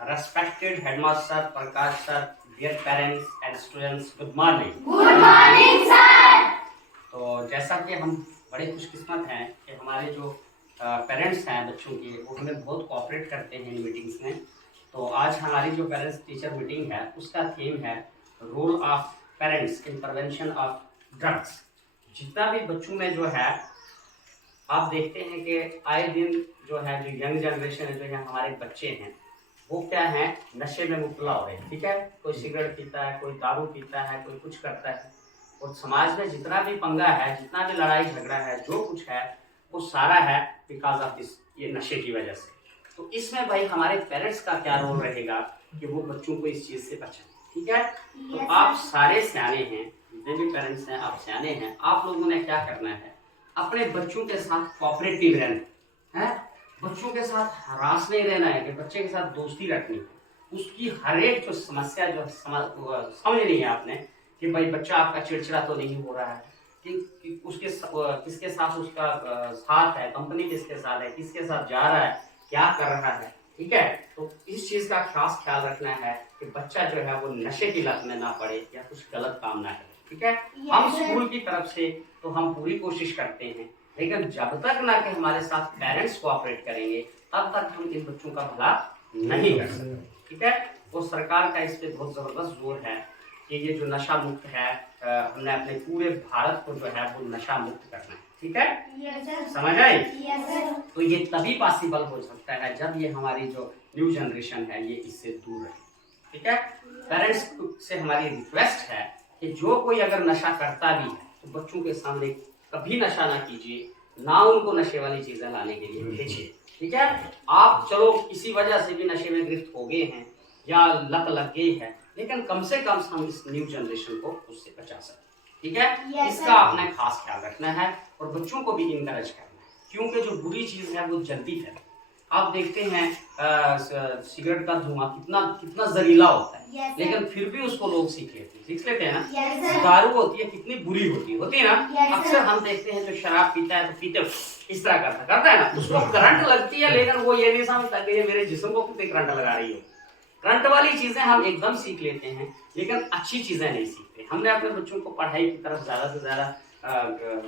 Respected headmaster Prakash sir, dear parents and students, good morning. Good morning sir. तो जैसा कि हम बड़े खुशकिस्मत हैं कि हमारे जो पेरेंट्स हैं बच्चों के, वो हमें बहुत कोऑपरेट करते हैं इन मीटिंग्स में। तो आज हमारी जो पेरेंट्स टीचर मीटिंग है उसका थीम है role of parents in prevention of drugs. जितना भी बच्चों में जो है, आप देखते हैं कि आए दिन जो है, जो यंग जनरेशन है, जो है हमारे बच्चे हैं, वो क्या है, नशे में मुब्तला हो रहे हैं। ठीक है, कोई सिगरेट पीता है, कोई दारू पीता है, कोई कुछ करता है। और समाज में जितना भी पंगा है, जितना भी लड़ाई झगड़ा है, जो कुछ है, वो सारा है बिकॉज ऑफ दिस, ये नशे की वजह से। तो इसमें भाई हमारे पेरेंट्स का क्या रोल रहेगा कि वो बच्चों को इस चीज से बचाएं। ठीक है, तो आप सारे सियाने हैं, जितने भी पेरेंट्स हैं आप सियाने हैं। आप लोगों ने क्या करना है, अपने बच्चों के साथ कोऑपरेटिव रहना है, बच्चों के साथ हरास नहीं रहना है, कि बच्चे के साथ दोस्ती रखनी है। उसकी हर एक जो समस्या जो समझनी है आपने, कि भाई बच्चा आपका चिड़चिड़ा तो नहीं हो रहा है, कि उसके किसके साथ उसका साथ है, कंपनी किसके साथ है, किसके साथ जा रहा है, क्या कर रहा है। ठीक है, तो इस चीज का खास ख्याल रखना है कि बच्चा जो है वो नशे की लत में ना पड़े या कुछ गलत काम ना करे। ठीक है, हम स्कूल की तरफ से तो हम पूरी कोशिश करते हैं, लेकिन जब तक ना कि हमारे साथ पेरेंट्स कोऑपरेट करेंगे तब तक हम इन बच्चों का भला नहीं कर सकते। ठीक है, तो सरकार का इस पे बहुत जबरदस्त जोर है कि ये जो नशा मुक्त है, हमने अपने पूरे भारत को जो है वो नशा मुक्त करना है। ठीक है, समझ आई? तो ये तभी पॉसिबल हो सकता है जब ये हमारी जो न्यू जनरेशन है ये इससे दूर रहे। ठीक है, पेरेंट्स से हमारी रिक्वेस्ट है कि जो कोई अगर नशा करता भी है तो बच्चों के सामने कभी नशा ना कीजिए, ना उनको नशे वाली चीजें लाने के लिए भेजिए। ठीक है, आप चलो किसी वजह से भी नशे में गिरफ्त हो गए हैं या लत लग गई है, लेकिन कम से कम हम इस न्यू जनरेशन को उससे बचा सकते। ठीक है, इसका आपने खास ख्याल रखना है और बच्चों को भी इनकरेज करना है, क्योंकि जो बुरी चीज है वो जल्दी फैलती है। आप देखते हैं सिगरेट का धुआं कितना कितना जहरीला होता है, लेकिन फिर भी उसको लोग सीख लेते हैं ना। दारू होती है कितनी बुरी होती है ना। अक्सर हम देखते हैं जो शराब पीता है तो पीते इस तरह करता है ना, उसको करंट लगती है, लेकिन वो ये नहीं समझता कि ये मेरे जिस्म को कितनी करंट लगा रही हो। करंट वाली चीजें हम एकदम सीख लेते हैं, लेकिन अच्छी चीजें नहीं सीखते। हमने अपने बच्चों को पढ़ाई की तरफ ज्यादा से ज्यादा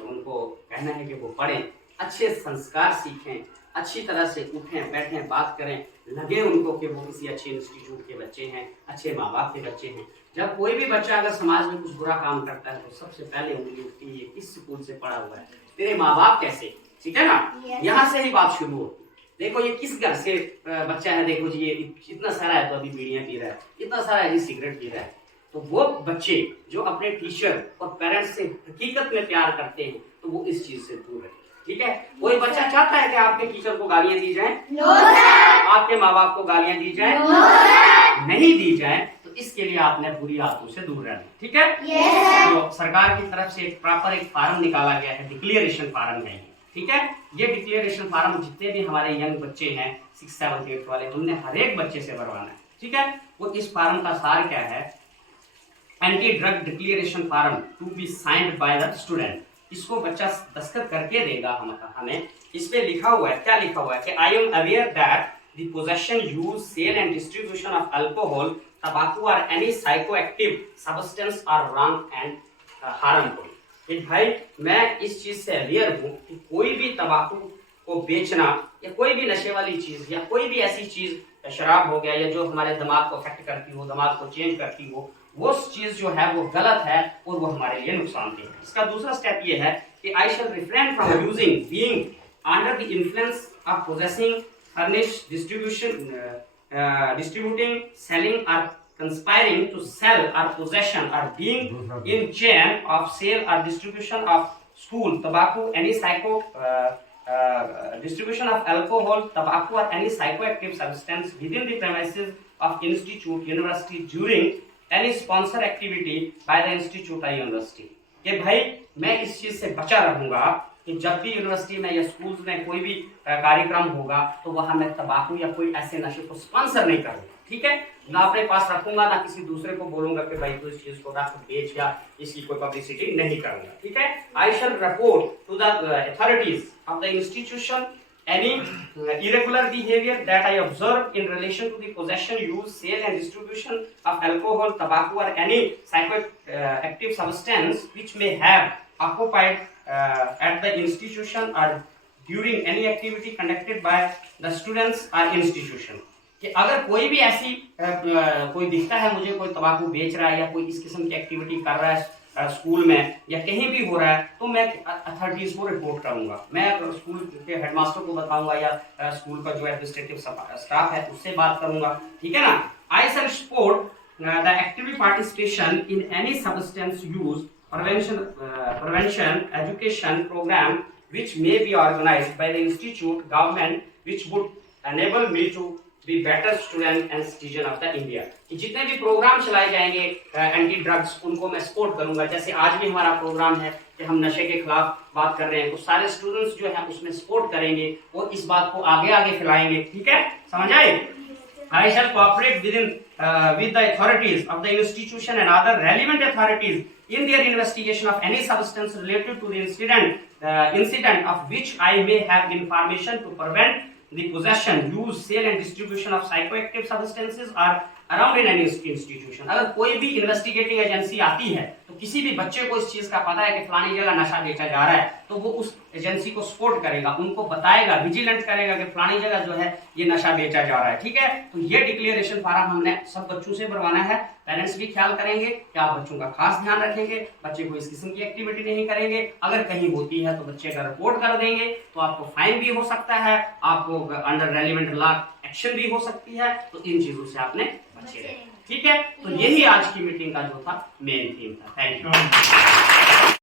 उनको कहना है कि वो पढ़ें, अच्छे संस्कार सीखें, अच्छी तरह से उठें बैठें बात करें, लगे उनको कि वो किसी अच्छे इंस्टीट्यूट के बच्चे हैं, अच्छे माँ बाप के बच्चे हैं। जब कोई भी बच्चा अगर समाज में कुछ बुरा काम करता है तो सबसे पहले उंगली उठती है, किस स्कूल से पढ़ा हुआ है, तेरे माँ बाप कैसे। ठीक है ना, यहाँ से ही बात शुरू होती है। देखो ये किस घर से बच्चा है, देखो जी ये इतना सारा है तो अभी बीड़ियां पी रहा है, इतना सारा है जी सिगरेट पी रहा है। तो वो बच्चे जो अपने टीचर और पेरेंट्स से हकीकत में प्यार करते हैं तो वो इस चीज से दूर रहे। ठीक है, कोई बच्चा चाहता है कि आपके टीचर को गालियां दी जाए, आपके माँ बाप को गालियां दी जाए, नहीं दी जाए, तो इसके लिए आपने बुरी आदतों से दूर रहना। ठीक है, तो सरकार की तरफ से एक प्रॉपर एक फार्म निकाला गया है, डिक्लेरेशन फार्म है। ठीक है, ये डिक्लेरेशन फार्म जितने भी हमारे यंग बच्चे हैं 6, 7, 8 वाले, हमने हर एक बच्चे से भरवाना है। ठीक है, वो इस फार्म का सार क्या है, anti drug declaration form to be signed by the student. इसको बच्चा दस्तखत करके देगा हमें। इस पे लिखा हुआ है, क्या लिखा हुआ है कि I am aware that the possession, use, sale and distribution of alcohol, तंबाकू और any psychoactive substance are wrong and harmful. कि भाई मैं इस चीज से अवेयर हूँ कि कोई भी तंबाकू को बेचना या कोई भी नशे वाली चीज या कोई भी ऐसी चीज, शराब हो गया या जो हमारे दिमाग को अफेक्ट करती हो, दिमाग को चेंज करती हो, वो चीज जो है वो गलत है और वो हमारे लिए नुकसानदेह है। इसका दूसरा स्टेप ये है कि I shall refrain from using, being under the influence of possessing, furnish, distributing, selling or conspiring to sell or possession or being in chain of sale or distribution of school tobacco, any distribution of alcohol, tobacco or any psychoactive substance within the premises of institute, university during any sponsor activity by the institute or university। कि भाई मैं इस चीज से बचा रहूंगा कि जब भी यूनिवर्सिटी में या स्कूल में कोई भी कार्यक्रम होगा तो वहां मैं तंबाकू या कोई ऐसे नशे को स्पॉन्सर नहीं करूंगा। ठीक है, ना अपने पास रखूंगा, ना किसी दूसरे को बोलूंगा कि भाई तू इस चीज को रख, बेच या इसकी कोई पब्लिसिटी नहीं करूंगा। ठीक है, I shall report to the authorities of the institution any irregular behavior that I observe in relation to the possession, use, sale and distribution of alcohol, tobacco or any psychoactive substance which may have occupied at the institution or during any activity conducted by the students or institution. कि अगर कोई भी ऐसी कोई दिखता है मुझे, कोई तंबाकू बेच रहा है या कोई इस किस्म की एक्टिविटी कर रहा है स्कूल में या कहीं भी हो रहा है, तो मैं अथॉरिटीज को रिपोर्ट करूंगा। मैं स्कूल के हेडमास्टर को बताऊंगा या स्कूल का जो एडमिनिस्ट्रेटिव स्टाफ है उससे बात करूंगा, ठीक है ना। I shall support the active participation in any substance use prevention education program which may be organized by the institute government which would enable me to be better student and citizen of the India। कि जितने भी programme चलाए जाएंगे anti drugs, उनको मैं support करूंगा। जैसे आज भी हमारा प्रोग्राम है कि हम नशे के खिलाफ बात कर रहे हैं, तो सारे स्टूडेंट्स जो हैं उसमें सपोर्ट करेंगे और इस बात को आगे आगे फैलाएंगे, ठीक है, समझ आए। I shall cooperate with the authorities of the institution and other relevant authorities in their investigation of any substance related to the incident of which I may have information to prevent the possession, use, sale and distribution of psychoactive substances are around in any institution। अगर कोई भी investigating agency आती है तो किसी भी बच्चे को इस चीज का पता है कि फलानी जगह नशा बेचा जा रहा है, तो वो उस एजेंसी को सपोर्ट करेगा, उनको बताएगा, विजिलेंट करेगा कि फलानी जगह जो है ये नशा बेचा जा रहा है, ठीक है। तो ये डिक्लेरेशन फॉर्म हमने सब बच्चों से भरवाना है। पेरेंट्स भी ख्याल करेंगे कि आप बच्चों का खास ध्यान रखेंगे, बच्चे को इस किस्म की एक्टिविटी नहीं करेंगे। अगर कहीं होती है तो बच्चे का रिपोर्ट कर देंगे, तो आपको फाइन भी हो सकता है, आपको अंडर रेलिवेंट लॉ एक्शन भी हो सकती है। तो इन चीजों से आपने बचे रहे, ठीक है। तो यही आज की मीटिंग का जो था मेन थीम था। Thank you.